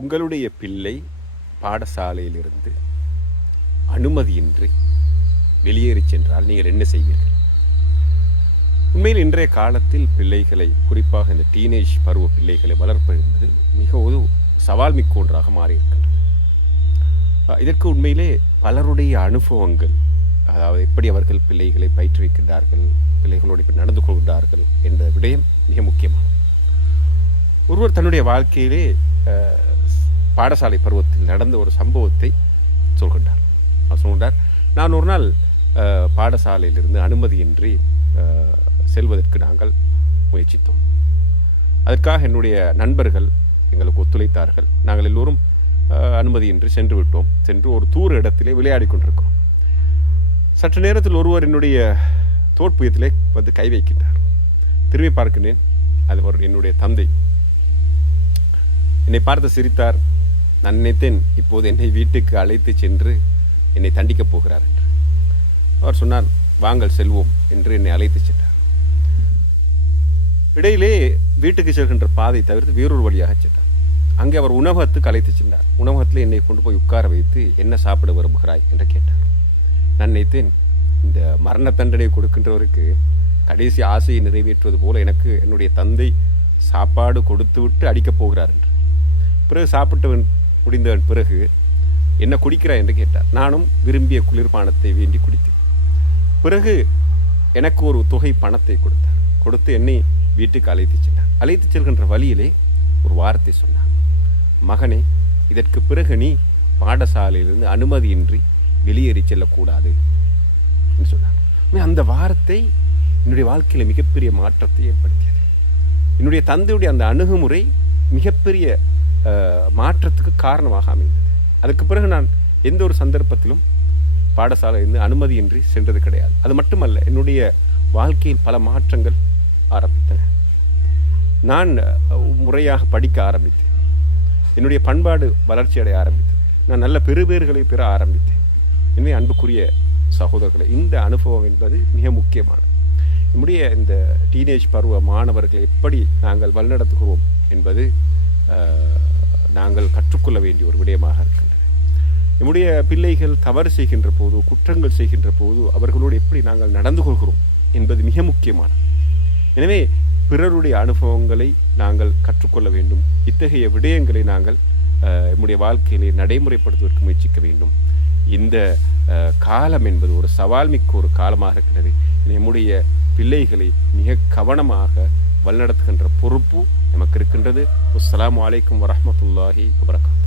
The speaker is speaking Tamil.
உங்களுடைய பிள்ளை பாடசாலையிலிருந்து அனுமதியின்றி வெளியேறிச் சென்றால் நீங்கள் என்ன செய்வீர்கள்? உண்மையில் இன்றைய காலத்தில் பிள்ளைகளை குறிப்பாக இந்த டீனேஜ் பருவ பிள்ளைகளை வளர்ப்பது என்பது மிக ஒரு சவால் மிக்க ஒன்றாக மாறியிருக்கிறது. இதற்கு உண்மையிலே பலருடைய அனுபவங்கள் அதாவது எப்படி அவர்கள் பிள்ளைகளை பயிற்றுவிக்கின்றார்கள் பிள்ளைகளோடு இப்படி நடந்து கொள்கின்றார்கள் என்ற விடயம் மிக முக்கியமானது. ஒருவர் தன்னுடைய வாழ்க்கையிலே பாடசாலை பருவத்தில் நடந்த ஒரு சம்பவத்தை சொல்கின்றார். அவர் சொல்கின்றார் நான் ஒரு நாள் பாடசாலையிலிருந்து அனுமதியின்றி செல்வதற்கு நாங்கள் முயற்சித்தோம். அதற்காக என்னுடைய நண்பர்கள் எங்களுக்கு ஒத்துழைத்தார்கள். நாங்கள் எல்லோரும் அனுமதியின்றி சென்று விட்டோம். சென்று ஒரு தூர இடத்திலே விளையாடி கொண்டிருக்கிறோம். சற்று நேரத்தில் ஒருவர் என்னுடைய தோற்புயத்திலே வந்து கை வைக்கின்றார். திரும்பி பார்க்கின்றேன். அது ஒரு என்னுடைய தந்தை. என்னை பார்த்து சிரித்தார். நான் நினைத்தேன் இப்போது என்னை வீட்டுக்கு அழைத்து சென்று என்னை தண்டிக்கப் போகிறார் என்று. அவர் சொன்னார் வாங்கள் செல்வோம் என்று என்னை அழைத்து சென்றார். இடையிலே வீட்டுக்கு செல்கின்ற பாதை தவிர்த்து வேறொரு வழியாக சென்றார். அங்கே அவர் உணவகத்துக்கு அழைத்து சென்றார். உணவகத்தில் என்னை கொண்டு போய் உட்கார வைத்து என்ன சாப்பிட விரும்புகிறாய்? என்று கேட்டார். நான் நினைத்தேன் இந்த மரண தண்டனை கொடுக்கின்றவருக்கு கடைசி ஆசையை நிறைவேற்றுவது போல எனக்கு என்னுடைய தந்தை சாப்பாடு கொடுத்து விட்டு அடிக்கப் போகிறார் என்று. பிறகு சாப்பிட்டு முடிந்ததன் பிறகு என்ன குடிக்கிறாய் என்று கேட்டார். நானும் விரும்பிய குளிர்பானத்தை வேண்டி குடித்தேன். பிறகு எனக்கு ஒரு தொகை பணத்தை கொடுத்தார். கொடுத்து என்னை வீட்டுக்கு அழைத்து சென்றார். அழைத்து செல்கின்ற வழியிலே ஒரு வார்த்தை சொன்னார். மகனே இதற்கு பிறகு நீ பாடசாலையிலிருந்து அனுமதியின்றி வெளியேறி செல்லக்கூடாது என்று சொன்னார். அந்த வார்த்தை என்னுடைய வாழ்க்கையில் மிகப்பெரிய மாற்றத்தை ஏற்படுத்தியது. என்னுடைய தந்தையுடைய அந்த அணுகுமுறை மிகப்பெரிய மாற்றத்துக்கு காரணமாக அமைந்தது. அதுக்கு பிறகு நான் எந்த ஒரு சந்தர்ப்பத்திலும் பாடசாலையிலிருந்து அனுமதியின்றி சென்றது கிடையாது. அது மட்டுமல்ல என்னுடைய வாழ்க்கையில் பல மாற்றங்கள் ஆரம்பித்தன. நான் முறையாக படிக்க ஆரம்பித்தேன். என்னுடைய பண்பாடு வளர்ச்சி அடைய ஆரம்பித்தது. நான் நல்ல பெறுபேறுகளை பெற ஆரம்பித்தேன். எனவே அன்புக்குரிய சகோதரர்களை இந்த அனுபவம் என்பது மிக முக்கியமானது. நம்முடைய இந்த டீனேஜ் பருவ மாணவர்களை எப்படி நாங்கள் வழிநடத்துகிறோம் என்பது நாங்கள் கற்றுக்கொள்ள வேண்டிய ஒரு விடயமாக இருக்கின்றது நம்முடைய பிள்ளைகள் தவறு செய்கின்ற போது குற்றங்கள் செய்கின்ற போது அவர்களோடு எப்படி நாங்கள் நடந்து கொள்கிறோம் என்பது மிக முக்கியமானது எனவே பிறருடைய அனுபவங்களை நாங்கள் கற்றுக்கொள்ள வேண்டும். இத்தகைய விடயங்களை நாங்கள் நம்முடைய வாழ்க்கையிலே நடைமுறைப்படுத்துவதற்கு முயற்சிக்க வேண்டும். இந்த காலம் என்பது ஒரு சவால் மிக்க ஒரு காலமாக இருக்கிறது. நம்முடைய பிள்ளைகளை மிக கவனமாக வழிநடத்துகின்ற பொறுப்பு நமக்கு இருக்கின்றது. அஸ்லாம் வலைக்கம் வரமத்துல்லாஹி வபரகாத்துஹு